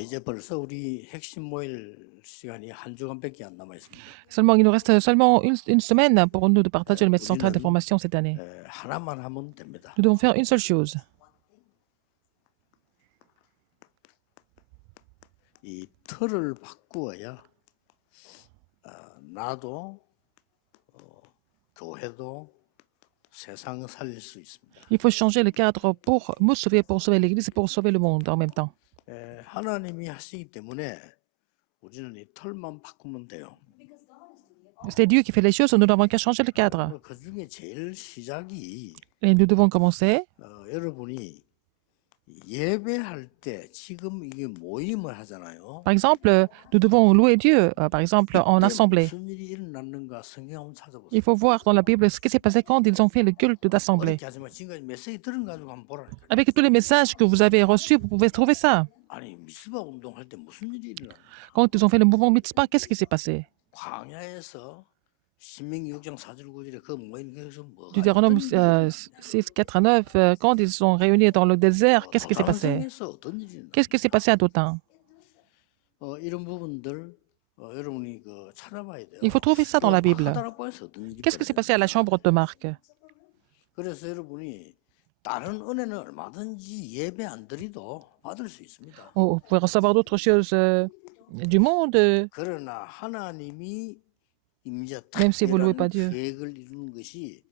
이제 벌써 우리 핵심 모일 시간이 한 주간밖에 안 남아 있습니다. Seulement, il nous reste seulement une semaine pour nous de partager le maître central des 우리는 formations cette année. 하나만 하면 됩니다. Nous devons faire une seule chose. 이 틀을 바꾸어야 나도 교회도 세상 살릴 수 있습니다. Il faut changer le cadre pour me sauver, pour sauver l'Église et pour sauver le monde en même temps. 하나님이 하시기 때문에 우리는 이 틀만 바꾸면 돼요. C'est Dieu qui fait les choses, nous n'avons qu'à changer le cadre. 그 중에 제일 시작이 Et nous devons commencer. 여러분이 예배할 때 지금 이게 모임을 하잖아요. Par exemple, nous devons louer Dieu, par exemple, en 그때 assemblée. 무슨 일이 일어났는가 성경 한번 찾아보세요. Il faut voir dans la Bible ce qui s'est passé quand ils ont fait le culte d'assemblée. 어렵게 하지만 지금까지 메시지 들은 가지고 한번 보라니까. Avec tous les messages que vous avez reçus, vous pouvez trouver ça. 아니 미스바 운동할 때 무슨 일이 일어났나? Quand ils ont fait le mouvement Mitzpah, qu'est-ce qui s'est passé? 광야에서 신명기 6장 4절 9절에 그 모인 것에서 뭐가 Deutéronome 6, 4 à 9, quand ils sont réunis dans le désert, qu'est-ce qui s'est passé? 상에서 어떤 일이 일어났나? Qu'est-ce qui s'est passé à Dothan? 이런 부분들 여러분이 그 찾아봐야 돼요. Il faut trouver ça dans la Bible. 하다라바에서 어떤 일이 Qu'est-ce qui s'est passé à la chambre de Marc? 그래서 여러분이 다른 은혜는 얼마든지 예배 안 드리도 받을 수 있습니다. Oh, vous pouvez recevoir d'autres choses du monde, 그러나 하나님이 임재 même si vous ne louez pas 특별한 Dieu. 계획을 이루는 것이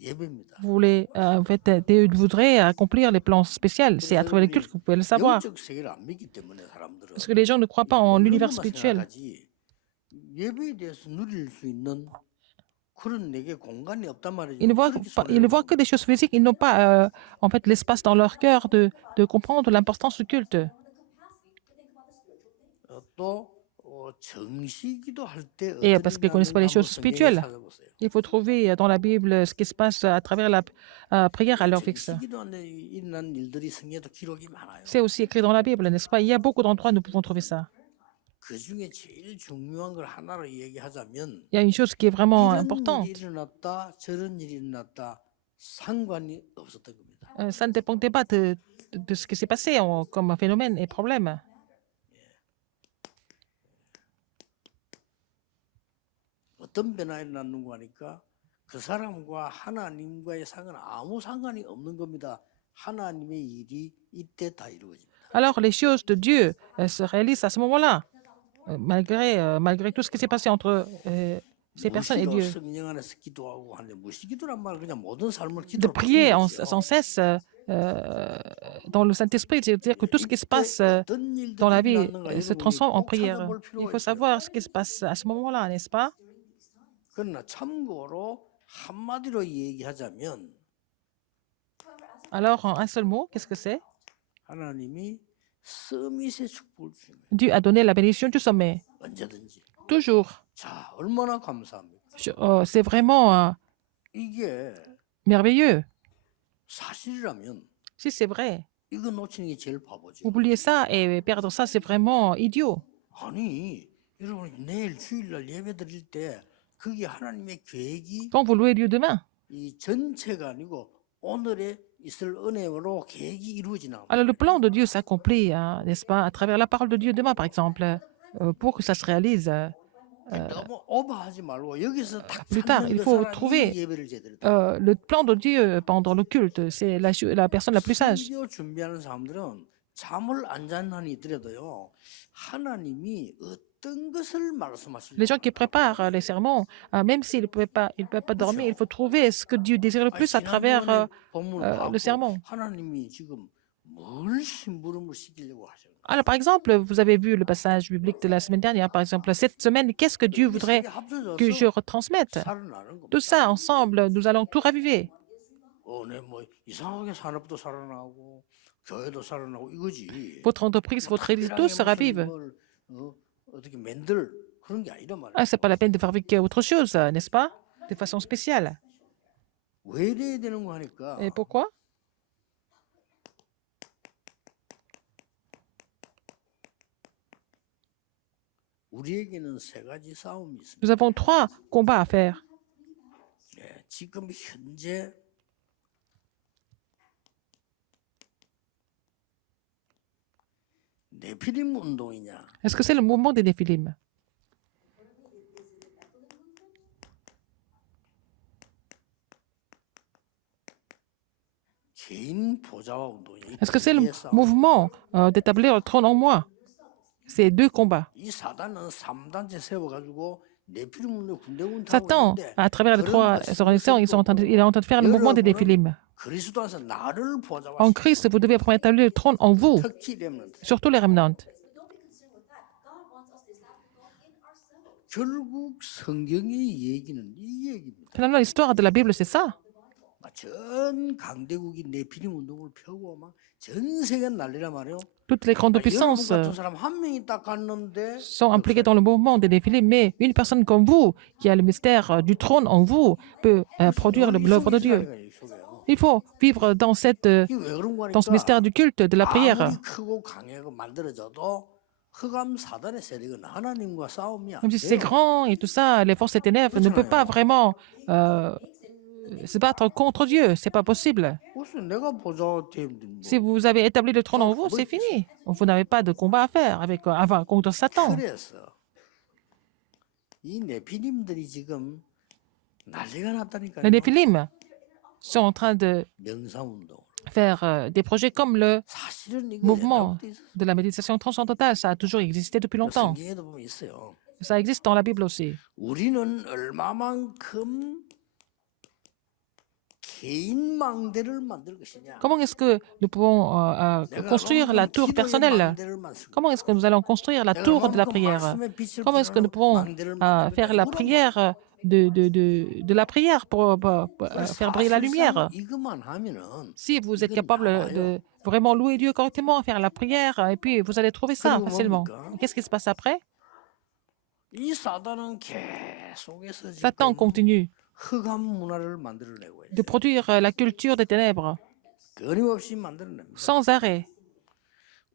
예배입니다. Vous voulez, en fait, Dieu voudrait accomplir les plans spéciaux. C'est à travers les cultes que vous pouvez le savoir. 영적 세계를 안 믿기 때문에 사람들은 Parce que les gens ne croient pas en 먹는 l'univers 것만 spirituel. 생각하지 예배에 대해서 누릴 수 있는 그런 내게 공간이 없단 말이죠. Ils ne voient, ils ne voient que des choses physiques. Ils n'ont pas, en fait, l'espace dans leur cœur de comprendre l'importance du culte. 또 정시기도 할 때 Et parce qu'ils ne connaissent pas les choses spirituelles. Il faut trouver dans la Bible ce qui se passe à travers la prière à l'heure fixe. 정시기도에 일어난 일들이 성경에도 기록이 많아요. C'est aussi écrit dans la Bible, n'est-ce pas? Il y a beaucoup d'endroits où nous pouvons trouver ça. 그 중에 제일 중요한 걸 하나로 얘기하자면 Il y a une chose qui est vraiment 이런 importante. 일이 일어났다 저런 일이 일어났다 상관이 없었던 겁니다. Ça ne dépendait pas de ce qui s'est passé comme phénomène et problème. 어떤 변화가 일어났는가 하니까 그 사람과 하나님과의 상은 아무 상관이 없는 겁니다. 하나님의 일이 이때 다 이루어집니다. Alors, les choses de Dieu se réalisent à ce moment-là, malgré tout ce qui s'est passé entre ces personnes et Dieu. 성령 안에서 기도하고 하는데 무시 기도란 말은 그냥 모든 삶을 De 기도로 prier 바꾸는 것이요. sans cesse dans le Saint-Esprit, c'est-à-dire que tout ce qui se passe 어떤 일들이 dans la vie 일어났는가 se 여러분이 transforme en 꼭 prière. 찾아볼 Il 필요가 faut 있어요. savoir ce qui se passe à ce moment-là, n'est-ce pas? 그러나 참고로 한마디로 얘기하자면 Alors, en un seul mot, qu'est-ce que c'est? 하나님이 서밋의 축복을 주신 거예요. Dieu a donné la bénédiction du sommet. 언제든지. Toujours. 자, 얼마나 감사합니까? C'est vraiment 이게 merveilleux. 사실이라면 Si c'est vrai, 이거 놓치는 게 제일 바보죠. oublier ça et perdre ça, c'est vraiment idiot. 아니, 여러분 내일 주일날 예배 드릴 때 그게 하나님의 계획이 Quand vous louez Dieu demain, 이 전체가 아니고 오늘에 있을 은혜로 계획이 이루어지나. alors le plan de Dieu s'accomplit, hein, n'est-ce pas, à travers la parole de Dieu demain, par exemple, pour que ça se réalise. 너무 오버하지 말고 여기서 딱 Plus tard, 찾는 il 그 faut 사람이 trouver 예배를 제대로 드려. le plan de Dieu pendant le culte. C'est la personne la plus sage. 설교 준비하는 사람들은 잠을 안 잔 한이 있더라도요. 하나님이 어떤 것을 말씀하실지 Les gens qui préparent les sermons, même s'ils ne peuvent pas dormir, il faut trouver ce que Dieu désire le plus à travers le sermon. 하나님이 지금 뭘 심부름을 시키려고 하셔요. Alors, par exemple, vous avez vu le passage biblique de la semaine dernière, par exemple, cette semaine, qu'est-ce que Dieu voudrait que je retransmette? 살아나는 겁니다. Tout ça, ensemble, nous allons tout raviver. 뭐 이상하게 산업도 살아나고 교회도 살아나고 이거지. Votre entreprise, votre église, tout se ravive. 뭘, 어떻게 만들 그런 게 아니란 말이야. Ah, c'est pas la peine de fabriquer autre chose, n'est-ce pas? De façon spéciale. 왜 이래야 되는 거 하니까 Et pourquoi? 우리에게는 세 가지 싸움이 있습니다. Nous avons 3 combats à faire. 예, 지금 현재 네피림 운동이냐? Est-ce que c'est le mouvement des Néphilim? 개인 보좌와 운동이냐? 이 Est-ce que c'est le 관계의 싸움. mouvement d'établir le trône en moi? C'est deux combats. 이 사단은 3단체 세워가지고 네피림 운동 군대군 타고 Satan, 있는데 à travers les trois organisations, il est en train de faire le mouvement des Néphilim. 그리스도 안에서 나를 보좌와 En Christ, vous devez vraiment établir le trône en vous, 특히 렘넌트. surtout les remnants. 결국 성경의 얘기는 이 얘기입니다. Finalement, l'histoire de la Bible, c'est ça. 전 강대국이 네피림 운동을 펴고 막 전 세계 난리란 말이에요. Toutes les grandes 여러분 puissances 같은 사람 한 명이 딱 갔는데 sont impliquées dans le mouvement des Néphilim, mais une personne comme vous, qui a le mystère du trône en vous, peut produire l'œuvre de Dieu. Il faut vivre dans ce 이게 왜 그런 거 하니까 mystère du culte, de la prière. 아무리 크고 강하고 만들어져도 흑암 사단의 세력은 하나님과 싸움이 안 Même si c'est 돼요. grand et tout ça, les forces des ténèbres ne peuvent pas vraiment se battre contre Dieu. C'est pas possible. 무슨 내가 보좌 되면 Si vous avez établi le trône en vous, c'est fini. Vous n'avez pas de combat à faire contre Satan. 그래서 이 네피림들이 지금 난리가 났다니까요. Les Néphilim sont en train de 명상운동. faire des projets comme le 사실은 이거 mouvement 옛날부터 있었어요. de la méditation transcendantale. Ça a toujours existé depuis longtemps. 성경에도 보면 있어요. Ça existe dans la Bible aussi. 우리는 얼마만큼 개인 망대를 만들 것이냐. Comment est-ce que nous pouvons construire la tour personnelle? Comment est-ce que nous allons construire la tour de la prière? Comment est-ce que nous pouvons faire la prière de la prière pour faire briller la lumière? 이것만 하면은 Si vous êtes capable de vraiment louer Dieu correctement, faire la prière, et puis vous allez trouver ça facilement. Qu'est-ce qui se passe après? 이 사단은 계속해서 Satan 지금 continue 흑암 문화를 만들어내고 있어요. de produire la culture des ténèbres 끊임없이 만들어냅니다. sans arrêt.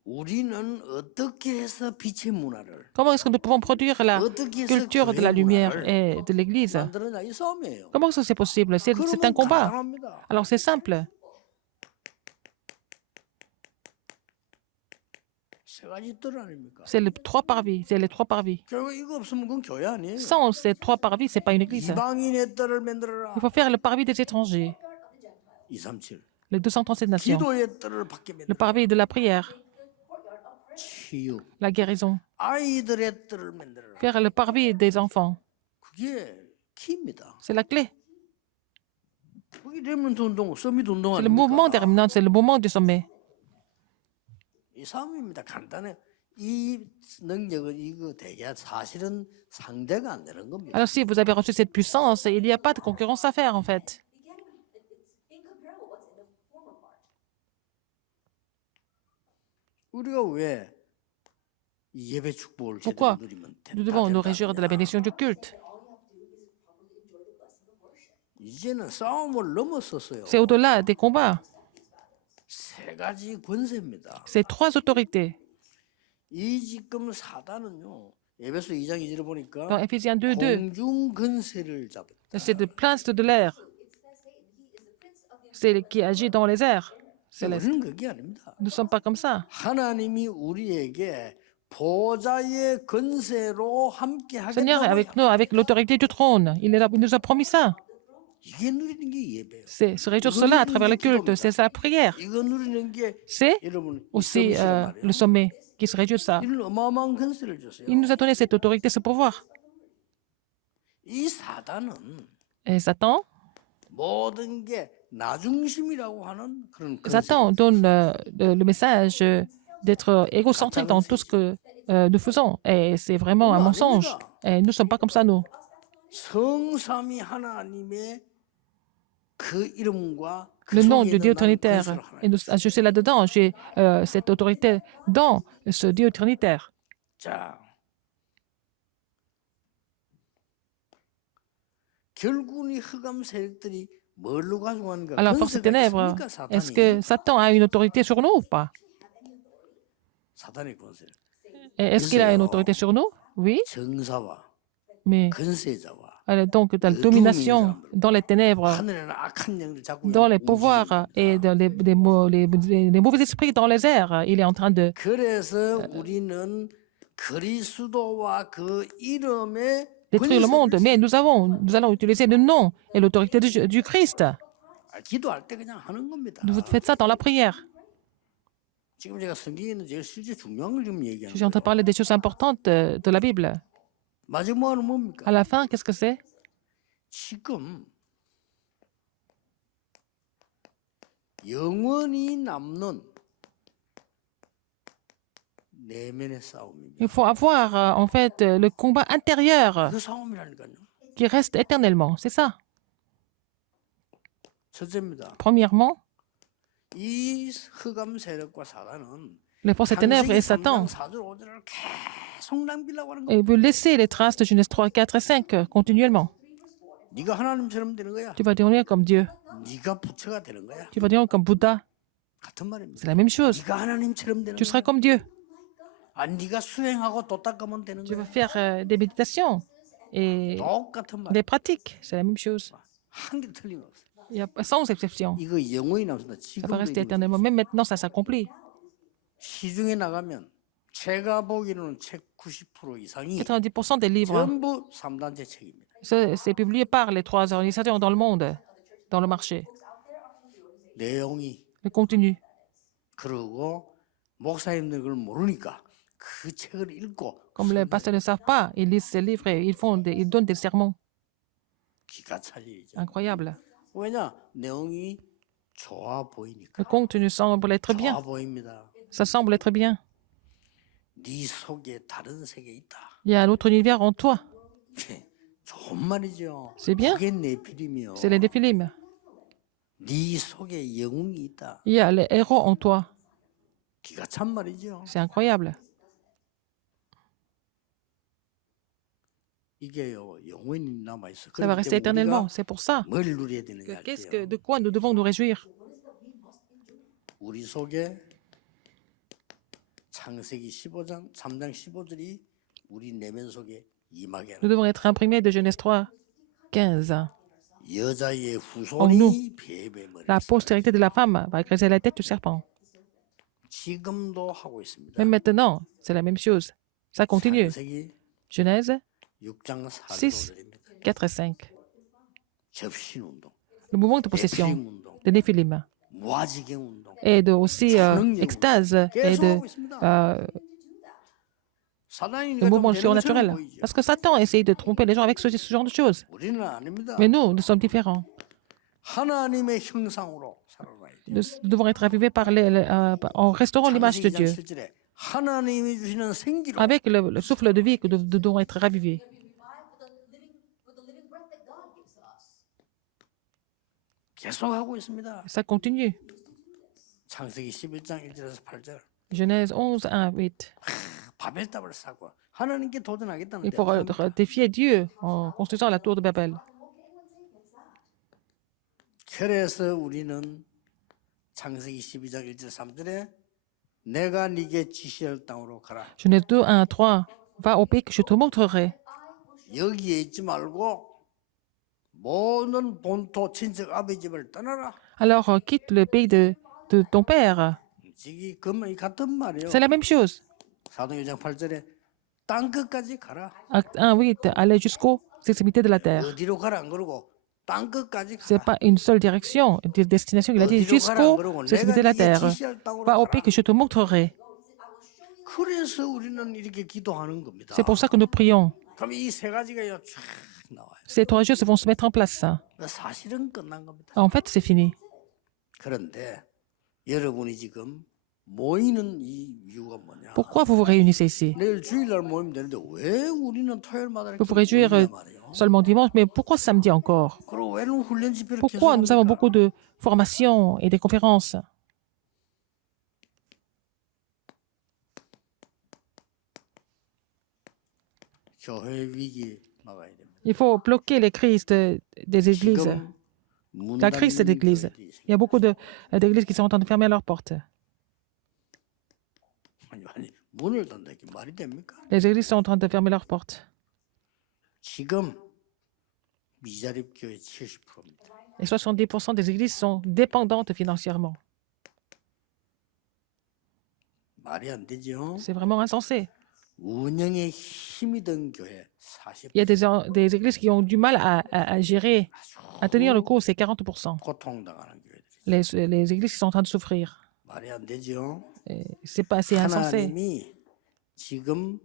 우리는 어떻게 해서 빛의 문화를 Comment est-ce que nous pouvons produire la 어떻게 해서 culture de la 교회 lumière 문화를 et de l'Église? 만들어내냐 이 싸움이에요. Comment est-ce que c'est possible? C'est un 그러면 combat. 가능합니다. Alors c'est simple. 세 가지 뜰 아닙니까? C'est les trois parvis. C'est les trois parvis. 결국 이거 없으면 그건 교회 아니에요. Sans ces trois parvis, c'est pas une église. 이방인의 뜰을 만들어라. Il faut faire le parvis des étrangers, 237. les 237 nations. 기도의 뜰을 받게 Le 만들어. parvis de la prière, 치유. la guérison. 아이들의 뜰을 만들어라. Faire le parvis des enfants, 그게 키입니다. c'est la clé. 그게 렘넌트 운동, 서밋 운동 C'est le mouvement des 아닙니까? remnants, c'est le mouvement du sommet. 이 싸움입니다. 간단해. 이 능력은 이거 대개 사실은 상대가 안 되는 겁니다. Alors si vous avez reçu cette puissance, il n'y a pas de concurrence à faire en fait. 우리가 왜 이 예배 축복을 Pourquoi 제대로 누리면 Nous devons nous réjouir de la bénédiction du culte. 이제는 싸움을 넘어섰어요. C'est au-delà des combats. 세 가지 권세입니다. C'est trois autorités. 이 지금 사단은요. 에베소 2장 2절을 보니까 Dans Éphésiens 2:2, 공중 권세를 잡았다. c'est le prince de l'air. C'est qui agit dans les airs. Céleste. 우리는 그게 아닙니다. Nous ne sommes pas comme ça. 하나님이 우리에게 보좌의 권세로 함께 Seigneur est 하겠다고요. avec nous, avec l'autorité du trône. Il nous a promis ça. 이게 누리는 게 예배예요. C'est se réjouir de cela à travers le culte. C'est sa prière. 이거 누리는 게 C'est 여러분 aussi 서밋이란 말이에요. le sommet qui se réjouit de ça. 이는 어마어마한 권세를 줬어요. Il nous a donné cette autorité, ce pouvoir. 이 사단은 Et Satan, 모든 게 나중심이라고 하는 그런 Satan donne le message d'être égocentrique dans tout ce que nous faisons. Et c'est vraiment un mensonge. Et nous ne sommes pas comme ça, nous. 성삼위 하나님의 그 이름과 그 Le nom 속에 du 있는 Dieu 나는 trinitaire. 권세를 Et 하나님. je suis là-dedans. J'ai cette autorité dans ce Dieu trinitaire. 자, 결국 이 흑암 세력들이 뭘로 가져가는가? Alors, force des ténèbres, est-ce que Satan a une autorité sur nous ou pas? 사단의 권세, Et est-ce qu'il a une autorité sur nous? Oui, 정사와 mais 권세자와 donc de la domination dans les ténèbres, 하늘에는 악한 영들 자꾸 dans les 움직이고 pouvoirs et 있습니다. dans les mauvais esprits dans les airs. Il est en train de 그래서 우리는 그리스도와 그 이름의 détruire le monde. 권세를 Mais nous allons utiliser le nom et l'autorité du Christ. 기도할 때 그냥 하는 겁니다. Vous faites ça dans la prière. 지금 제가 성경에 있는 제일 실제 중요한 걸 지금 Je 얘기하는 suis en train de 거예요. parler des choses importantes de la Bible. 마지막으로 뭡니까? À la fin, qu'est-ce que c'est? 지금 영원히 남는 내면의 싸움입니다. Il faut avoir en fait le combat intérieur 그 싸움이라니까요. qui reste éternellement. C'est ça. 첫째입니다. Premièrement, 이 흑암 세력과 사단은 les forces des ténèbres et Satan. 4절 5절을 계속 남기려고 하는 Et 거야. il veut laisser les traces de Genèse 3, 4 et 5 continuellement. 네가 하나님처럼 되는 거야. Tu vas devenir comme Dieu. 네가 부처가 되는 거야. Tu vas devenir comme Bouddha. 같은 말입니다. C'est la même chose. 네가 하나님처럼 되는 Tu seras 거야. comme Dieu. 아니 네가 수행하고 도 닦으면 되는 Tu vas 거야. faire des méditations et 똑같은 말. des pratiques. C'est la même chose. 한 개 틀림없어. Il y a sans exception. 이거 영원히 남습니다. Ça va rester 지금도 éternellement. Même maintenant, ça s'accomplit. 시중에 나가면 제가 보기로는 책 90% 이상이 90% des livres, 전부 3단체 책입니다. c'est publié par les 3 organisations dans le monde, dans le marché. 내용이 Le contenu. 그러고 목사님들 그걸 모르니까 그 책을 읽고 Comme les pasteurs ne savent pas, ils lisent ces livres et ils donnent des sermons. 기가 찰 일이죠. Incroyable. 왜냐? 내용이 좋아 보이니까. Le contenu semble être bien. 좋아 보입니다. Ça semble être bien. 네 속에 다른 세계 있다. Il y a un autre univers en toi. 좋은 말이죠. C'est bien. 그게 네피림이요. C'est les Néphilim. 네 속에 영웅이 있다. Il y a les héros en toi. 기가 찬 말이죠. C'est incroyable. 이게요 영원히 남아 있어. Ça va rester éternellement. C'est pour ça. 뭘 누려야 되느냐 할 때요. De quoi nous devons nous réjouir? 우리 속에 창세기 15장 3장 15절이 우리 내면 속에 임하게 Nous 하는 devons être imprimés de Genèse 3, 15. 여자의 En 후손이 배에 머리. La postérité de la femme va écraser la tête du serpent. 지금도 하고 있습니다. Même maintenant, c'est la même chose. Ça continue. 창세기 Genèse 6장 4절 6, 4 et 5. 접신 운동, Le mouvement de possession 에프림 운동, de Néphilim. 무아지경 운동 Et aussi extase et 계속 de 하고 있습니다. 사단이 le mouvement surnaturel. Parce que Satan essaye de tromper les gens avec ce genre de choses. 우리는 아닙니다. Mais nous sommes différents. 하나님의 형상으로 살아가야 돼요. Nous devons être ravivés en restaurant l'image de 창세기 2장 Dieu. 7절에 하나님이 주시는 생기로 Avec le souffle de vie que nous devons être ravivés. 계속 하고 있습니다. Ça continue. 창세기 11장 1절에서 8절. Genèse 11, 1, 8. 바벨탑을 쌓고 하나님께 도전하겠다는 Il faut défier Dieu en construisant la tour de Babel. 그래서 우리는 창세기 12장 1절 3절에 내가 네게 지시할 땅으로 가라. Genèse 2, 1, 3. Va au pays que je te montrerai. 여기에 있지 말고 모든 본토 친척 아버지 집을 떠나라. Alors quitte le pays de ton père. 이게 그만 같은 말이에요. C'est la même chose. 사도행전 8절에 땅 끝까지 가라. Acte 1, 8. Aller jusqu'aux extrémités de la terre. 어디로 가라 안 그러고 땅 끝까지 Ce n'est 가라. pas une seule direction, une destination. Il a dit 어디로 가라 안 jusqu'aux 그러고 extrémités de 내가 la 네게 terre. 지시할 땅으로 Va au 가라. pays que je te montrerai. 그래서 우리는 이렇게 기도하는 겁니다. C'est pour ça que nous prions. 그럼 이 세 가지가요 쫙 나와요. Ces 3 choses vont se mettre en place. 사실은 끝난 겁니다. En fait, c'est fini. 그런데 여러분이 지금 모이는 이 이유가 뭐냐? Pourquoi vous vous réunissez ici? 내일 주일날 모이면 되는데 왜 우리는 토요일마다 Vous vous réjouir 말이에요? seulement dimanche, mais pourquoi samedi encore? 그리고 왜 훈련 집회를 Pourquoi nous avons 계속합니까? beaucoup de formations et des conférences? 교회 위기 막아야 됩니다. Il faut bloquer les crises des églises, 지금 문 la crise des 닫는 églises. 교회들이 Il y a beaucoup d'églises qui sont en train de fermer leurs portes. 아니, 문을 닫는 게 말이 됩니까? Les églises sont en train de fermer leurs portes. 지금 미자립 교회 70%입니다. Et 70% des églises sont dépendantes financièrement. 말이 안 되죠. C'est vraiment insensé. 운영에 힘이 든 교회 Il y a 40%. des églises qui ont du mal à gérer, à tenir le coup, c'est 40%. 고통당하는 교회들이. Les églises qui sont en train de souffrir. 말이 안 되죠. C'est pas assez insensé. 하나님이 지금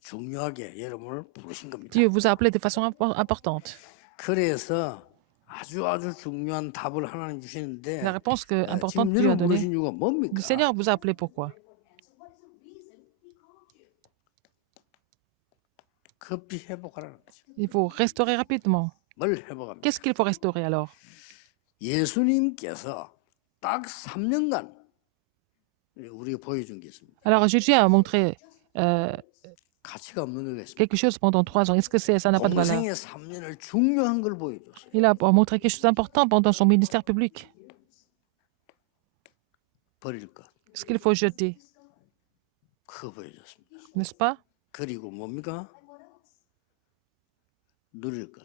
중요하게 여러분을 부르신 겁니다. Dieu vous a appelé de façon importante. 그래서 아주 중요한 답을 하나님 주시는데 La réponse importante 지금 que Dieu a 여러분 부르신 donnée, 이유가 le 뭡니까? Seigneur vous a appelé pourquoi? 급히 회복하라는 거죠. Il faut restaurer rapidement. 뭘 회복합니까? Qu'est-ce qu'il faut restaurer alors? 예수님께서 딱 3년간 우리가 보여준 게 있습니다. Alors Jésus a montré 가치가 없는 거가 있습니다. quelque chose pendant 3 ans. Est-ce que ça n'a pas de valeur? 공생의 3년을 중요한 걸 보여줬어요. Il a montré quelque chose d'important pendant son ministère public. 버릴 것. Ce qu'il faut jeter, 그거 보여줬습니다. n'est-ce pas? 그리고 뭡니까? 누릴 것.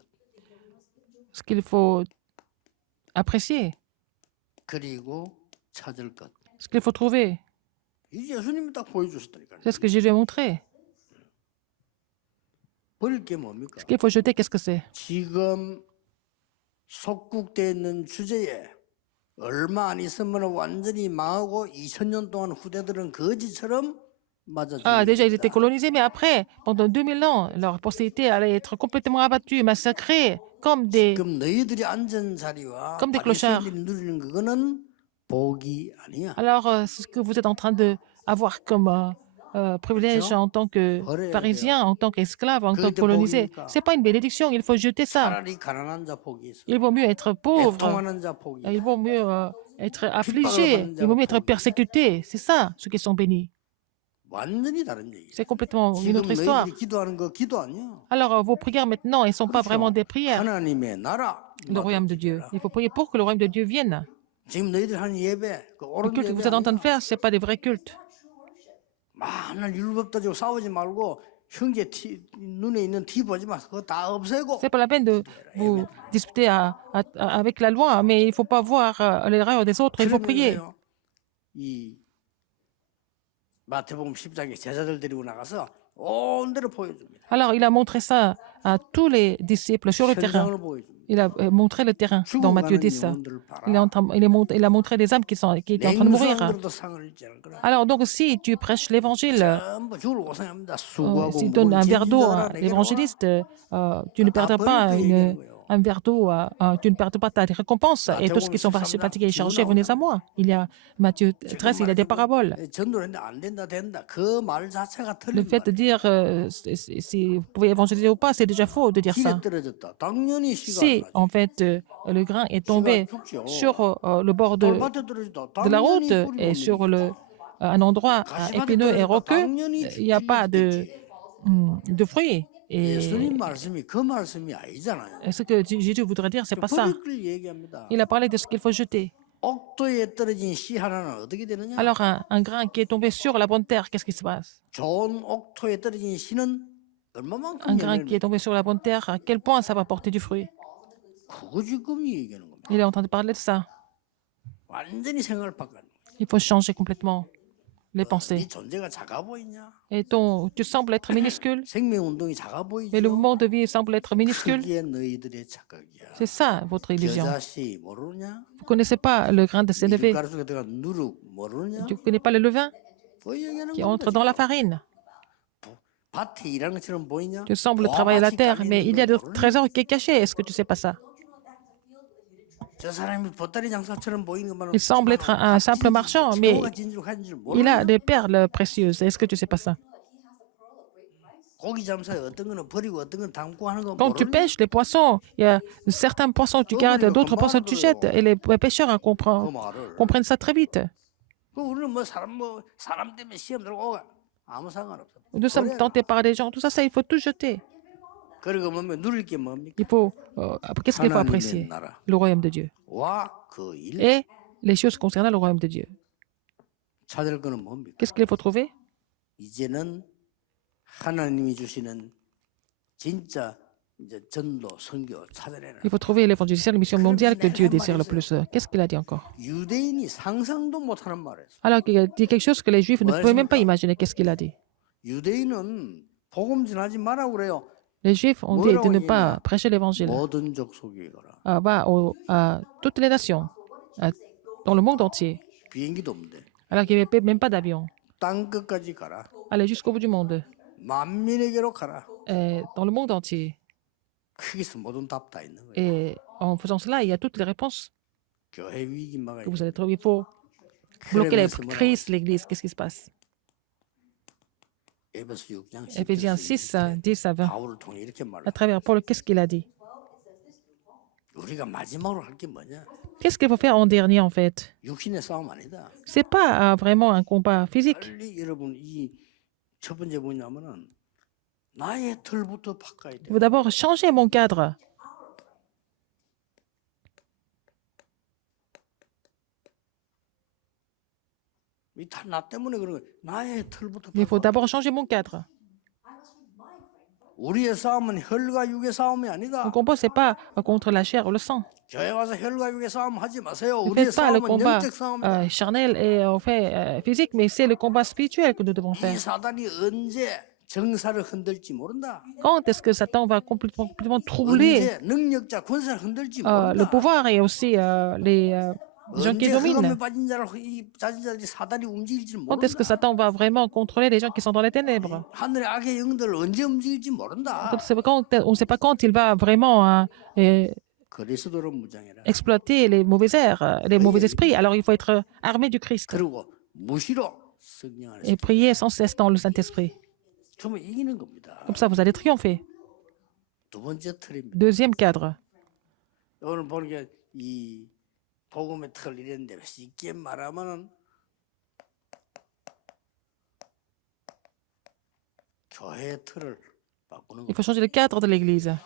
Ce qu'il faut apprécier, 그리고 찾을 것. ce qu'il faut trouver. 이 예수님이 딱 보여주셨다니까요. C'est ce que Jésus a montré. 버릴 게 뭡니까? Ce qu'il faut jeter, qu'est-ce que c'est? 지금 속국되어 있는 주제에 얼마 안 있으면 완전히 망하고 2000년 동안 후대들은 거지처럼 맞아 Ah, déjà, ils étaient 죽습니다. colonisés, mais après, pendant 2000 ans, leur postérité allait être complètement abattue, massacrée, comme des 지금 너희들이 앉은 자리와 Comme des clochards. 바리새인들이 누리는 그거는 복이 아니야. Alors, ce que vous êtes en train d'avoir comme privilège en tant que pharisien, en tant qu'esclave, en tant que colonisé, ce n'est pas une bénédiction, il faut jeter ça. 차라리 가난한 자 복이 있어. Il vaut mieux être pauvre, 애통하는 자 복이 있어. il vaut mieux être affligé, il vaut mieux être persécuté. C'est ça, ceux qui sont bénis. 완전히 다른 얘기. C'est complètement une 지금 autre histoire. 너희들이 기도하는 거 기도 아니야. Alors, vos prières maintenant, elles ne sont pas 그렇죠. vraiment des prières. 하나님의 나라. Le royaume de Dieu. Il faut prier pour que le royaume de Dieu vienne. 지금 너희들 하는 예배, 그 Le 옳은 culte que 예배 vous êtes en train de 아니야. faire, ce n'est pas des vrais cultes. 맨날 율법 따지고 싸우지 말고 형제 눈에 있는 티 보지 마. 그거 다 없애고. Ce n'est pas la peine de vous disputer avec la loi, mais il ne faut pas voir l'erreur des autres, il faut prier. 그러면서요, 이 마태복음 10장에 제자들 데리고 나가서 온 데를 보여줍니다. Alors, il a montré ça à tous les disciples sur le terrain. 현장을 보여줍니다. Il a montré le terrain dans Matthieu 죽어가는 10. 영혼들을 Il a montré des âmes qui étaient en train de mourir. 냉수함으로도 상을 잃지 않을 거라. Alors, donc, si tu prêches l'évangile, 전부 죽을 고생합니다. 수고하고 si tu donnes un verre d'eau à 내게로 와. l'évangéliste, tu ne perdras pas un verre d'eau, tu ne perdras pas ta récompense. Et tous ceux qui sont fatigués et chargés, venez à moi. Il y a Matthieu 13, il y a des paraboles. 전도했는데 안 된다 된다. 그 말 자체가 Le 틀린 fait de 말이에요. dire si vous pouvez évangéliser ou pas, c'est déjà faux de dire 길에 ça. 떨어졌다. 당연히 씨가 Si, 안 나지. en fait, le grain est tombé sur le bord de 돌밭에 떨어졌다. la 당연히 route 뿌리 et 못 sur 내린다. un endroit 가시밭에 épineux et 떨어졌다. roqueux, 당연히 il n'y a pas 죽겠지. de fruits. Et 예수님 말씀이 그 말씀이 아니잖아요. ce que Jésus voudrait dire, c'est pas ça. 버릴 걸 얘기합니다. Il a parlé de ce qu'il faut jeter. 옥토에 떨어진 씨 하나는 어떻게 되느냐? Alors, un grain qui est tombé sur la bonne terre, qu'est-ce qui se passe? 좋은 옥토에 떨어진 씨는 얼마만큼 Un grain qui 열매를 est tombé sur la bonne terre, à quel point ça va porter du fruit? 그거 지금 얘기하는 겁니다. Il est en train de parler de ça. 완전히 생각을 바꿔. Il faut changer complètement les 네 pensées. 존재가 작아 보이냐? Et tu sembles être minuscule, 생명 운동이 작아 mais le 보이죠? mouvement de vie semble être minuscule. 그게 너희들의 착각이야. C'est ça, votre illusion. 겨자씨 모르냐? Vous ne connaissez pas le grain de sénévé. 밀가루 속에 들어간 누룩 모르냐? Tu ne connais pas le levain 뭐 얘기하는 qui 겁니까, entre dans la farine. 지금? 밭에 일하는 것처럼 보이냐? Tu sembles travailler la terre, mais il y a des trésors qui sont cachés. Est-ce que tu ne sais pas ça? 저 사람이 보따리 장사처럼 보이는 것만 Il semble être un simple marchand, mais il a des perles précieuses. Est-ce que tu ne sais pas ça? 고기 장사에 어떤 거는 버리고 어떤 건 담고 하는 거 Quand tu 모르냐? pêches les poissons, il y a certains poissons que tu gardes, d'autres poissons que tu jettes. Et les pêcheurs 그 comprennent 말을. ça très vite. 그 우리는 뭐 사람 때문에 시험 들고 아무 상관없어. Nous sommes tentés par des gens. Tout ça, il faut tout jeter. 그리고 뭐 누릴 게 뭡니까? Il faut, qu'est-ce qu'il faut 하나님의 apprécier? 나라. Le royaume de Dieu. 와 그 일. Et les choses concernant le royaume de Dieu. 찾을 거는 뭡니까? Qu'est-ce qu'il faut trouver? 이제는 하나님이 주시는 진짜 이제 전도, 선교 찾아내라. Il faut trouver l'évangélisation, la mission mondiale que Dieu désire le plus. Qu'est-ce qu'il a dit encore? 유대인이 상상도 못하는 말이었어. Alors qu'il a dit quelque chose que les Juifs ne pouvaient même pas imaginer. Qu'est-ce qu'il a dit? 유대인은 복음 전하지 마라 그래요. Les Juifs ont dit de ne pas prêcher l'évangile 모든 족속에 가라. à toutes les nations, dans le monde entier. 비행기도 없는데. Alors qu'il n'y avait même pas d'avion. 땅 끝까지 가라. Aller jusqu'au bout du monde, 만민에게로 가라. dans le monde entier. 거기서 모든 답 다 있는 거예요. Et en faisant cela, il y a toutes les réponses 교회 위기 막아야 que vous 돼. allez trouver. Il faut bloquer les crises, l'Église. Qu'est-ce qui se passe? 에베소 6장 Éphésiens 6, 10 à 20. 바울을 통해 이렇게 말해. À travers Paul, qu'est-ce qu'il a dit? 우리가 마지막으로 할 게 뭐냐? Qu'est-ce qu'il faut faire en dernier, en fait? 육신의 싸움 아니다. C'est pas vraiment un combat physique. 빨리 여러분 이 첫 번째 뭐냐면은 나의 틀부터 바꿔야 돼. Il faut d'abord changer mon cadre. 나 때문에 그런 거야. 나의 틀부터 Il faut 바꿔. d'abord changer mon cadre. 우리의 싸움은 혈과 육의 싸움이 Le 아니다. combat, c'est pas contre la chair ou le sang. 교회 와서 혈과 육의 싸움 하지 마세요. Ne 우리의 faites pas le 싸움은 combat 영적 싸움이다. charnel et en fait physique, mais c'est le combat spirituel que nous devons 이 faire. 사단이 언제 정사를 흔들지 모른다. Quand est-ce que Satan va complètement troubler 언제 능력자 권세를 흔들지 le 모른다. pouvoir et aussi les gens qui 언제 흑암에 dominent? 빠진 자를 이 자진 자들이 사단이 움직일지 Quand est-ce que 모른다. Satan va vraiment contrôler les gens qui sont dans les ténèbres? 하늘의 악의 영들을 언제 움직일지 mo른다. On ne sait pas quand il va vraiment 그리스도로 무장해라. exploiter les mauvais airs, les mauvais esprits. Alors il faut être armé du Christ 그리고 무시로 성령 안에서 et prier sans cesse dans le Saint-Esprit. 그러면 이기는 겁니다. Comme ça, vous allez triompher. 두 번째 틀입니다. Deuxième cadre. 오늘 보니까 이 복음의 틀 이랬는데 쉽게 말하면은 교회의 틀을 바꾸는 Il 거. faut changer le cadre de l'Église.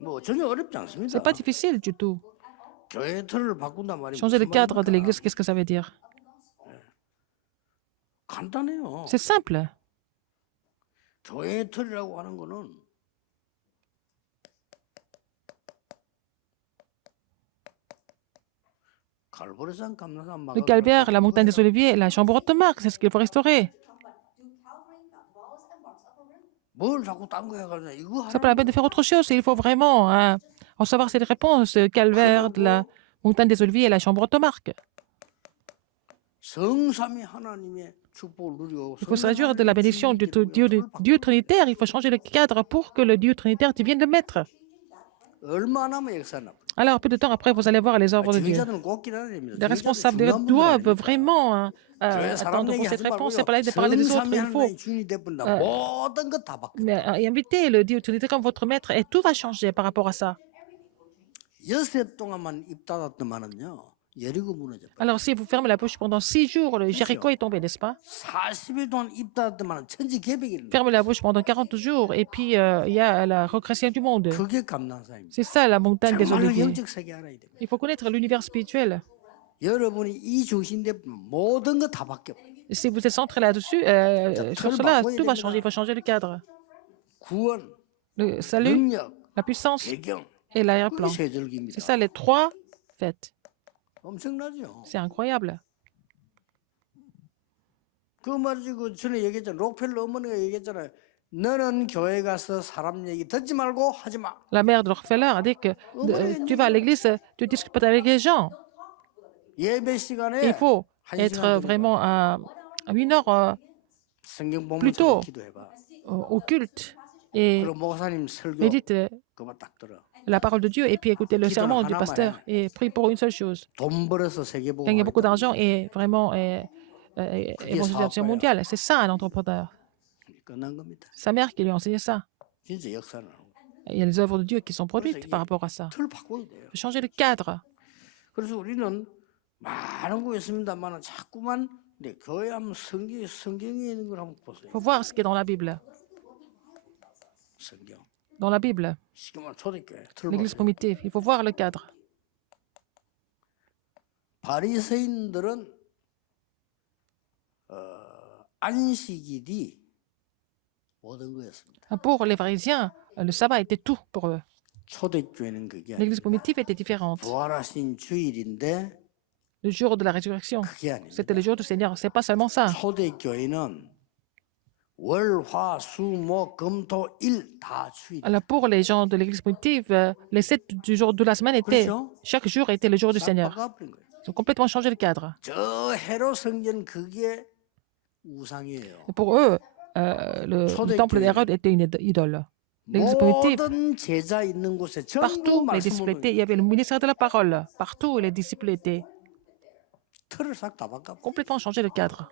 뭐 전혀 어렵지 않습니다. C'est pas difficile du tout. 교회의 틀을 바꾼단 말이 Changer le 무슨 cadre de 말입니까? l'Église, qu'est-ce que ça veut dire? 간단해요. C'est simple. 교회의 틀이라고 하는 거는 갈보리산 감나산 Le calvaire, la montagne des Oliviers, la chambre haute de Marc, c'est ce qu'il faut restaurer. 뭘 자꾸 딴 거 해가지고 이거 C'est pas la peine de faire autre chose. Il faut vraiment recevoir cette réponse. Le calvaire, de la montagne des Oliviers et la chambre haute de Marc. 성삼위 하나님의 축복을 누리고 Il faut se réjouir de la bénédiction du Dieu Trinitaire. Il faut changer le cadre pour que le Dieu Trinitaire devienne le maître. 얼마나 하면 역사나. Alors, peu de temps après, vous allez voir les œuvres de Dieu. 주의자들은 꼭 기다려야 됩니다. Les responsables de 중요한 Dieu doivent 분들 vraiment attendre pour cette réponse. C'est pas là de parler des autres. Il faut 주인이 돼버린다. 모든 것 다 바뀌어. inviter le Dieu Trinitaire comme votre maître et tout va changer par rapport à ça. 여섯 동안만 입 닫았더만은요. 여리고 무너져. Alors, si vous fermez la bouche pendant 6 jours, le Jéricho est tombé, n'est-ce pas? 40일 동안 입 닫았더만은 천지 개벽이. Fermez la bouche pendant 40 jours et puis il y a la recréation du monde. 그게 감난사입니다. C'est ça la montagne des 정말로 Oliviers. 영적 세계 알아야 됩니다. Il faut connaître l'univers spirituel. 여러분이 이 중심대 모든 거 다 바뀌어. Si vous êtes centré là-dessus, sur cela, tout va changer. Il faut changer le cadre. 구원, Le salut, 능력, la puissance 배경. et l'arrière-plan. 그게 세 줄기입니다. C'est ça les 3 fêtes. 엄청나죠. C'est incroyable. 그 말이지 그 전에 얘기했잖아. 록펠러 어머니가 얘기했잖아요. 너는 교회 가서 사람 얘기 듣지 말고 하지 마. La mère de Rockefeller a dit que tu vas à l'église, tu discutes pas avec les gens. 예배 시간에 Il faut 한 être 시간 vraiment à 1 heure 성경 plutôt 보면서 기도해봐. au culte et 그리고 목사님 설교 médite 그만 딱 들어. la parole de Dieu et puis écouter le sermon du pasteur et prie pour une seule chose. 돈 벌어서 세계 보고. Gagner beaucoup d'argent et vraiment évangélisation mondiale. C'est ça un entrepreneur. 끝난 겁니다. Sa mère qui lui a enseigné ça. 진짜 역사는. Il y a les œuvres de Dieu qui sont produites par rapport à ça. 틀 바꿔야 돼요. Il faut changer le cadre. 그래서 우리는 많은 거 있습니다만 자꾸만 내 교회 하면 성경에 있는 걸 한번 보세요. Il faut voir ce qui est dans la Bible. 성경. Dans la Bible, 쉽게 말하면 초대교회 틀 l'Église 보세요. primitive, il faut voir le cadre. 바리새인들은 안식일이 모든 거였습니다. Pour les pharisiens, Le sabbat était tout pour eux. 초대교회는 그게 L'église 아니에요. primitive était différente. 부활하신 주일인데 Le jour de la résurrection, 그게 c'était le 아닙니다. jour du Seigneur. C'est pas seulement ça. 초대교회는 월, 화, 수, 목, 금, 토, 일 다 주일이에요. Alors pour les gens de l'église primitive, les 7 du jour de la semaine étaient, 그렇죠? chaque jour était le jour du 싹 Seigneur. 바꿔버린 거예요. Ils ont complètement changé le cadre. 저 헤롯 성전 그게 우상이에요. Et pour eux, le temple d'Hérode était une idole. L'église primitive, 모든 제자 있는 곳에 전부 partout les 말씀을 disciples étaient, il y avait le ministère de la parole. Partout les disciples étaient. 틀을 싹 다 바꿔. Complètement changé le cadre.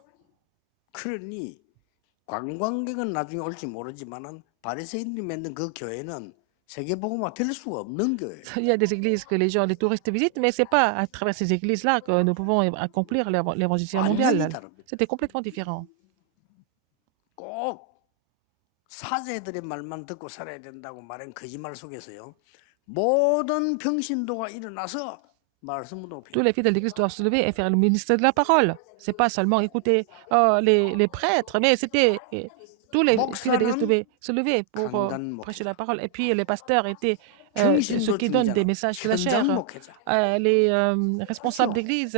그러니 관광객은 나중에 올지 모르지만은 바리새인들이 만든 그 교회는 세계복음화 될 수가 없는 교회예요. Il y a des églises que les gens, les touristes visitent, mais ce n'est pas à travers ces églises-là que nous pouvons accomplir l'évangélisation mondiale. 완전히 다릅니다. C'était complètement différent. 꼭 사제들의 말만 듣고 살아야 된다고 말한 거짓말 속에서요. 모든 평신도가 일어나서 말씀으로 Tous les fidèles de l'Église doivent se lever et faire le ministère de la parole. Ce n'est pas seulement écouter les prêtres, mais c'était tous les fidèles de l'Église devaient se lever pour prêcher la parole. Et puis les pasteurs étaient ceux qui donnent des messages de la chair. Les responsables d'église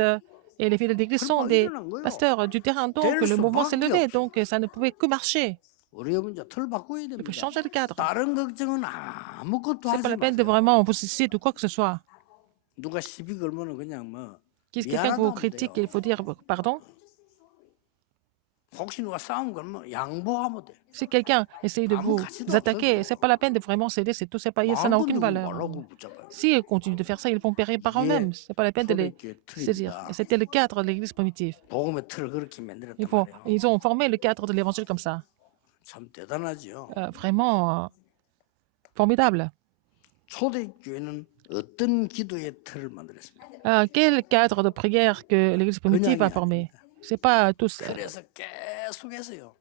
et les fidèles d'église sont des pasteurs du terrain. Donc le mouvement s'est levé, donc ça ne pouvait que marcher. Il faut changer de cadre. 다른 걱정은 아무것도 Ce n'est pas 하지 la peine de 마세요. vraiment vous soucier de quoi que ce soit. 누가 시비 걸면은 그냥 뭐 Qu'est-ce quelqu'un 미안하다 vous 하면 critique, 돼요. il faut dire pardon. 혹시 누가 싸움 걸면 양보하면 돼. Si quelqu'un essaye de vous attaquer, ce n'est pas la peine de vraiment céder, c'est tout, ça n'a aucune valeur. 말라고 붙잡아요. S'ils continuent de faire ça, ils vont périr par eux-mêmes. Ce n'est pas la peine de les saisir. Et c'était le cadre de l'Église primitive. 복음의 틀을 그렇게 만들었단 말이에요. Ils ont formé le cadre de l'Évangile comme ça. 참 대단하죠. Vraiment formidable. 초대교회는 어떤 기도의 틀을 만들었습니까? Quel cadre de prière que l'Église primitive a formé? C'est pas tous. 그래서 계속해서요.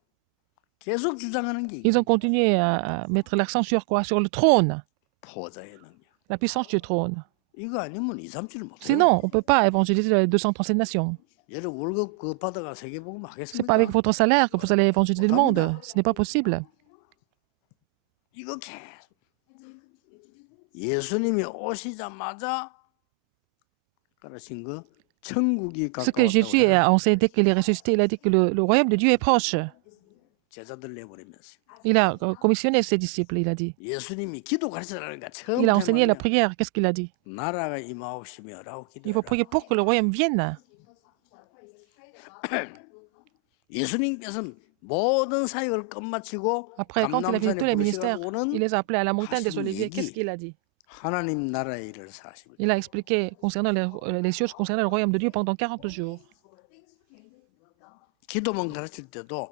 계속 주장하는 게 Ils ont continué à mettre l'accent sur quoi? Sur le trône, 보좌의 능력. la puissance du trône. 이거 아니면 2, 3주를 못 해요. Sinon, on ne peut pas évangéliser les 237 nations. 여러분 월급 그 받아가 세계복음 Ce n'est 하겠습니까? pas avec votre salaire que vous allez évangéliser le monde. Ce n'est pas possible. 이거 계속 예수님이 오시자마자 가르친 거 천국이 Ce que Jésus 가까웠다고 a enseigné dès qu'il est ressuscité, il a dit que le royaume de Dieu est proche. 제자들 내버리면서 Il a commissionné ses disciples, il a dit. 예수님이 기도 가르치라니까 처음 Il a enseigné la 테마냐 prière. Qu'est-ce qu'il a dit? 나라가 임하옵시며라고 Il faut 기도해라. prier pour que le royaume vienne. 예수님께서는 모든 사역을 끝마치고 Après, quand il a vu tous les ministères, 부르셔가지고는 il les a appelés à la montagne des 하신 Oliviers. 얘기. Qu'est-ce qu'il a dit? 하나님 나라의 일을 40일. Il a expliqué concernant les choses concernant le royaume de Dieu pendant 40 jours. 기도만 가르칠 때도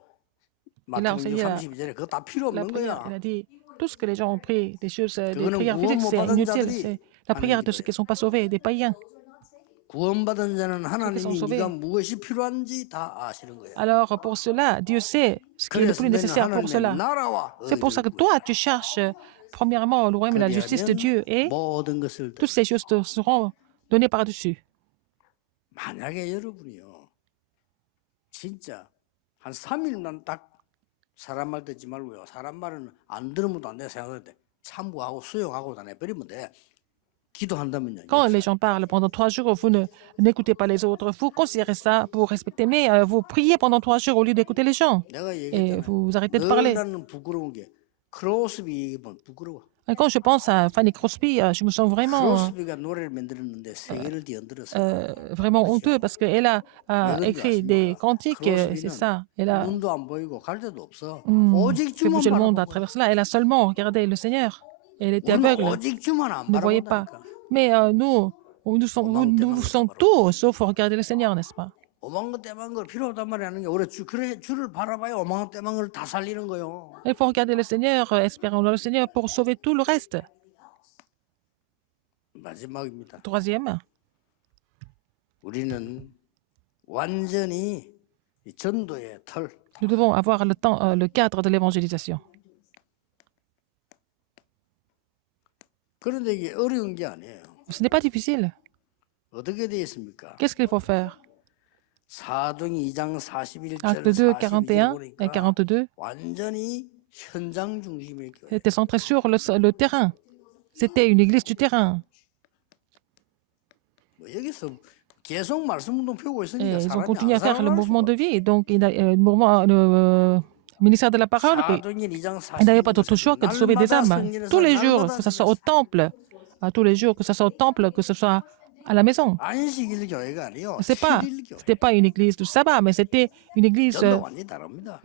Il a 마태복음 enseigné 32절에 그거 다 필요 La 없는 prière, il 거야. a dit tout ce que les gens ont pris, des choses, des 그거는 prières physiques, 구원 못 c'est 받은 inutile. 자들이 C'est la prière de ceux qui ne sont pas sauvés, des païens. 구원받은 자는 하나님이 sauvé. 네가 무엇이 필요한지 다 아시는 거야. Alors pour cela, Dieu sait ce qui est le 그래서 plus 너는 nécessaire pour 하나님의 cela. 나라와 C'est pour ça que 의를 toi, tu cherches premièrement le royaume et la justice de Dieu et 모든 것을 toutes ces choses te seront données par-dessus. 만약에 여러분이요 진짜 한 3일만 딱 사람 말 듣지 말고요 사람 말은 안 들으면 안 돼 생각할 때 참고하고 수용하고 다 내버리면 돼 기도한다면요 Quand les gens parlent pendant 3 jours, vous n'écoutez pas les autres. Vous considérez ça pour respecter, mais vous priez pendant 3 jours au lieu d'écouter les gens. 내가 Et 얘기했잖아 vous arrêtez de parler. 나는 부끄러운 게 크로스비 얘기하면 부끄러워 Et quand je pense à Fanny Crosby, je me sens vraiment 크로스비가 노래를 만들었는데 세계를 뒤흔들었어 vraiment honteux parce qu'elle a écrit des cantiques, c'est ça. Elle a 눈도 안 보이고 갈 데도 없어 fait 오직 주만 bouger le monde à 바라보고 travers cela. Elle a seulement regardé le Seigneur. Elle était 우리는 aveugle, 오직 주만 안 ne voyait pas. 바라본다니까 Mais nous sommes tout sauf regarder le Seigneur, n'est-ce pas? 오만 것 때만 걸 필요 없단 말이 아닌 게 우리 그래 주를 바라봐야 오만 것 때만 걸 다 살리는 거요. Il faut regarder le Seigneur, espérons le Seigneur pour sauver tout le reste. 마지막입니다. Troisième, 우리는 완전히 이 전도의 털, nous devons avoir le cadre de l'évangélisation. 그런데 이게 어려운 게 아니에요. Ce n'est pas difficile. 어떻게 되어 있습니까? Qu'est-ce qu'il faut faire? 사도행 2장 41절 Acte 2, 41 et 42 42. 완전히 현장 중심의 교회. C'était centré sur le terrain. C'était une église du terrain. 뭐 여기서 계속 말씀 운동 펴고 Et 있으니까 ils ont 사람이 continué 안 à faire le 살아날 mouvement 수가 de vie. Donc, le mouvement, le ministère de la parole, 사도행전 2장 il n'avait pas d'autre 40절 choix que de sauver des 날마다 âmes. 성전에서 Tous les jours, 날마다 que ce soit au temple, tous les jours, que ce soit au temple, que ce soit à la maison. 안식일 교회가 아니요. C'était 7일 교회. pas une église du sabbat, mais c'était une église 전도 완전히 다릅니다.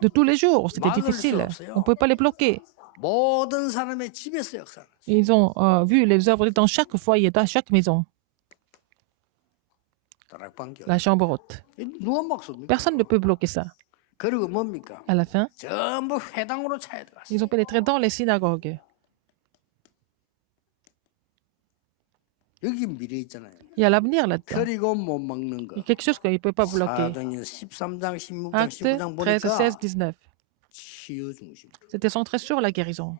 de tous les jours. C'était 막을 수 difficile. 없어요. On ne pouvait pas les bloquer. 모든 사람의 집에서 역사를. Ils ont vu les œuvres dans chaque foyer, dans chaque maison, 다락방 교회. la chambre haute. 누가 막습니까? Personne ne peut bloquer ça. 그리고 뭡니까? À la fin, 전부 회당으로 차야 들어갔어요. ils ont pénétré dans les synagogues. 여기 미래 있잖아요. Il y a l'avenir là-dedans. 그리고 못 막는 거. Il y a quelque chose qu'il ne peut pas bloquer. 사도행전 13장, 16장, Actes 15장 13, 보니까 16, 19. 치유 중심. C'était centré sur la guérison.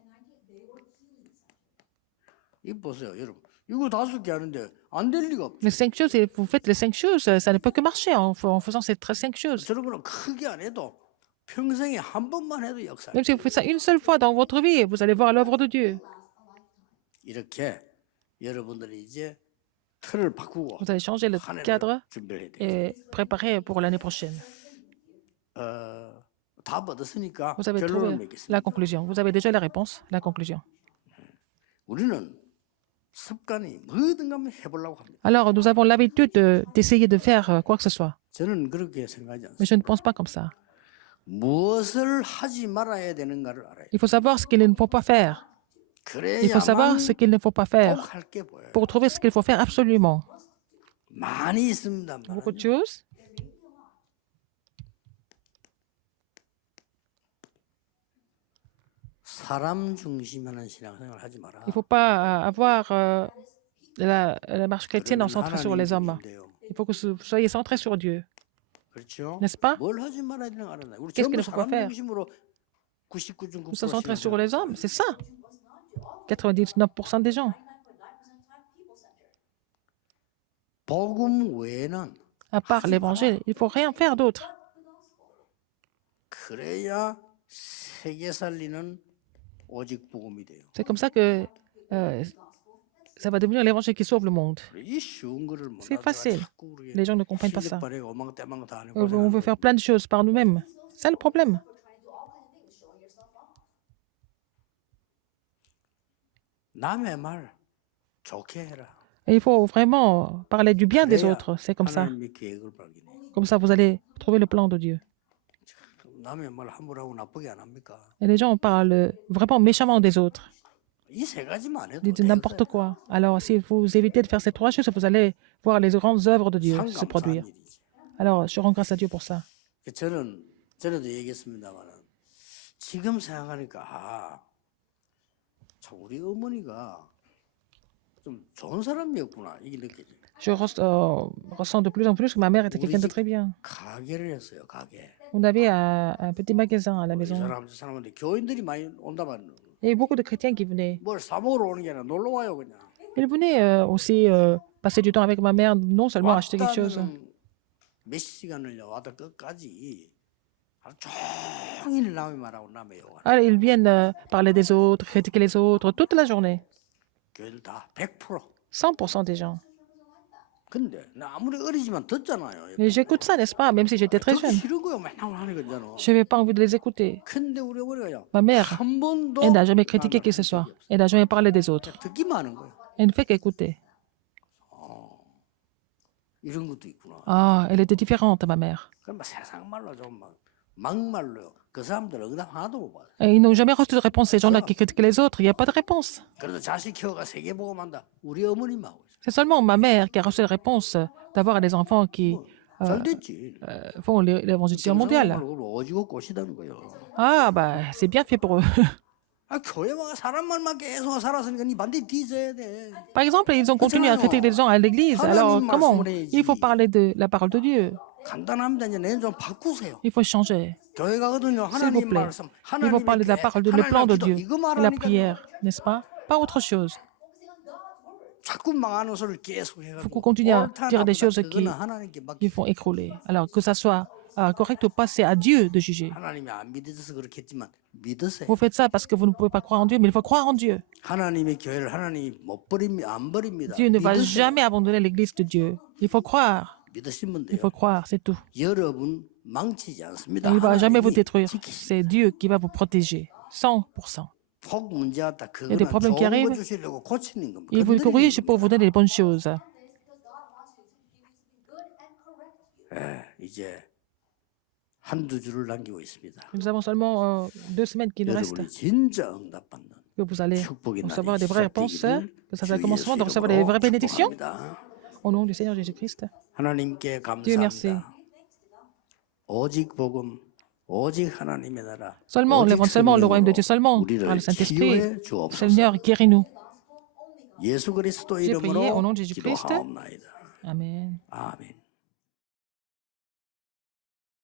이거 보세요, 여러분. 이거 5개 하는데 안 될 리가 없죠. Les 5 choses, et vous faites les 5 choses, ça ne peut que marcher en faisant ces 5 choses. 저런 거는 크게 안 해도 평생에 한 번만 해도 역사. Même si vous faites ça une seule fois dans votre vie, vous allez voir l'œuvre de Dieu. 이렇게 여러분들이 이제 틀을 바꾸고 Vous allez changer le 한 해를 cadre 준비를 해야 돼요. et préparer pour l'année prochaine. 다 얻었으니까 Vous avez 결론을 trouvé 맺겠습니다. la conclusion. Vous avez déjà la réponse, la conclusion. 우리는 습관이 뭐든가 한번 해보려고 합니다. Alors, nous avons l'habitude d'essayer de faire quoi que ce soit. 저는 그렇게 생각하지 Mais 않습니다. je ne pense pas comme ça. 무엇을 하지 말아야 되는가를 알아요. Il faut savoir ce qu'il ne faut pas faire. Il faut savoir 그래야만 ce qu'il ne faut pas faire 꼭 할 게 보여요. pour trouver ce qu'il faut faire absolument. 많이 있습니다. Beaucoup de choses. 사람 중심하는 신앙생활 하지 마라. Il ne faut pas avoir la marche chrétienne en centrée sur les hommes. 중심인데요. Il faut que vous soyez centré sur Dieu. 그렇죠? N'est-ce pas? 뭘 하지 말아야 되는 거 알아요. 우리 Qu'est-ce 전부 qu'il ne faut pas 사람 faire? 중심으로 99.9% Nous sommes centrés sur les hommes, c'est ça. 99% des gens. 복음 외에는 À part l'évangile, il ne faut rien faire d'autre. 그래야 세계 살리는 오직 복음이 돼요. C'est comme ça que ça va devenir l'évangile qui sauve le monde. 이 쉬운 거를 못 C'est facile. Les gens ne comprennent pas ça. 실력발휘가 오망때망 다 하는 On veut faire plein de choses par nous-mêmes. C'est le problème. 남의 말 좋게 해라. Et il faut vraiment parler du bien des 그래야 autres. C'est comme ça. 하나님의 계획을 발견해. Comme ça, vous allez trouver le plan de Dieu. 남의 말 함부로 하고 나쁘게 안 합니까? Et les gens parlent vraiment méchamment des autres. 이 세 가지만 안 해도 Ils disent n'importe quoi. Alors, si vous évitez de faire ces 3 choses, vous allez voir les grandes œuvres de Dieu se 상감사한 produire. 일이지. Alors, je rends grâce à Dieu pour ça. 저는 전에도 얘기했습니다만 지금 생각하니까 참 우리 어머니가 좀 좋은 사람이었구나 이게 느껴져요. Je ressens de plus en plus que ma mère était quelqu'un de très bien. 가게를 했어요, 가게. On avait un petit magasin à la 이 maison. 사람 저 사람한테 교인들이 많이 온다만 Il y avait beaucoup de chrétiens qui venaient. 뭘 사 먹으러 오는 게 아니라 놀러 와요 그냥. Ils venaient aussi passer du temps avec ma mère, non seulement acheter quelque chose. 왔다는 몇 시간을요 와다 끝까지 하루 종일 남의 말하고 남의 욕하고 Alors, ils viennent parler des autres, critiquer les autres toute la journée. 교회들 다 100%. 100% des gens. 근데 나 아무리 어리지만 듣잖아요. Et j'écoute ça, n'est-ce pas, même si j'étais très 듣기 jeune. 싫은 거요 맨날 하는 거잖아. Je n'avais pas envie de les écouter. 근데 우리 어머니가요. Ma mère, 한 번도 elle n'a jamais critiqué qui que ce soit. Elle n'a jamais parlé des autres. 듣기만 하는 거예요. Elle ne fait qu'écouter. 이런 것도 있구나. Ah, elle était différente, ma mère. 그럼 막 세상 말로 좀 막 막말로요. 그 사람들 응답 하나도 못 받아요. Et ils n'ont jamais reçu de réponse. Ces gens-là qui critiquent les autres, il n'y a pas de réponse. 그래도 자식 키워가 세계 보고만다. 우리 어머니만 하고 있어요. C'est seulement ma mère qui a reçu la réponse d'avoir des enfants qui 잘 됐지. font l'évangélisation mondiale. 말로 오지고 꽃이다는 거예요. Ah, bah, c'est bien fait pour eux. 아 교회만 사람 말만 계속 살았으니까 니 반드시 뒤져야 돼. Par exemple, ils ont continué à critiquer les gens à l'église. Alors, comment? Il faut parler de la parole de Dieu. 간단합니다. 이제 내년 좀 바꾸세요. Il faut changer. 교회 가거든요. S'il vous 하나님 plaît. 말씀, Il faut parler de la parole de le plan de Dieu 이거만 et la 하니까 prière, n'est-ce pas? Pas autre chose. 자꾸 망하는 소리를 계속 Il faut 해가지고 qu'on continue à 옳다 dire des 나쁘다 choses 그거는 qui 하나님께 맡기. font écrouler. Alors, que ça soit correcte ou pas, c'est à Dieu de juger. 하나님이 안 믿어서 그렇겠지만 믿으세요. Vous faites ça parce que vous ne pouvez pas croire en Dieu, mais il faut croire en Dieu. 하나님의 교회를 하나님이 안 버립니다. Dieu ne va 믿으세요. jamais abandonner l'Église de Dieu. Il faut croire. 믿으시면 Il 돼요. faut croire, c'est tout. 여러분 망치지 않습니다. Il ne va jamais vous 하나님이 détruire. 지키십니다. C'est Dieu qui va vous protéger. 100%. 혹 문제 왔다. Il y a des 그거는 problèmes qui 좋은 거 arrivent. 주시려고 고치는 겁니다. Il vous corrige pour vous donner les bonnes choses. 이제 한두 줄을 남기고 있습니다. Nous avons seulement 2 semaines qui nous restent. 여러분이 진짜 응답받는 Que vous allez 축복의 recevoir 날이 des vraies réponses, 시작되기를 que ça soit le 주 commencement de 예수 recevoir des vraies 이름으로 bénédictions. 축복합니다. Au nom du Seigneur Jésus-Christ. 하나님께 Dieu merci. 감사합니다. 오직 복음, 오직 하나님의 나라, Seulement, 오직 seulement le royaume de Dieu, 성령으로 seulement par 우리를 le Saint-Esprit. 치유해 주옵소서. Seigneur, guéris-nous. 예수 그리스도 J'ai prié au nom 이름으로 de Jésus-Christ. 기도하옵나이다. Amen. 아멘.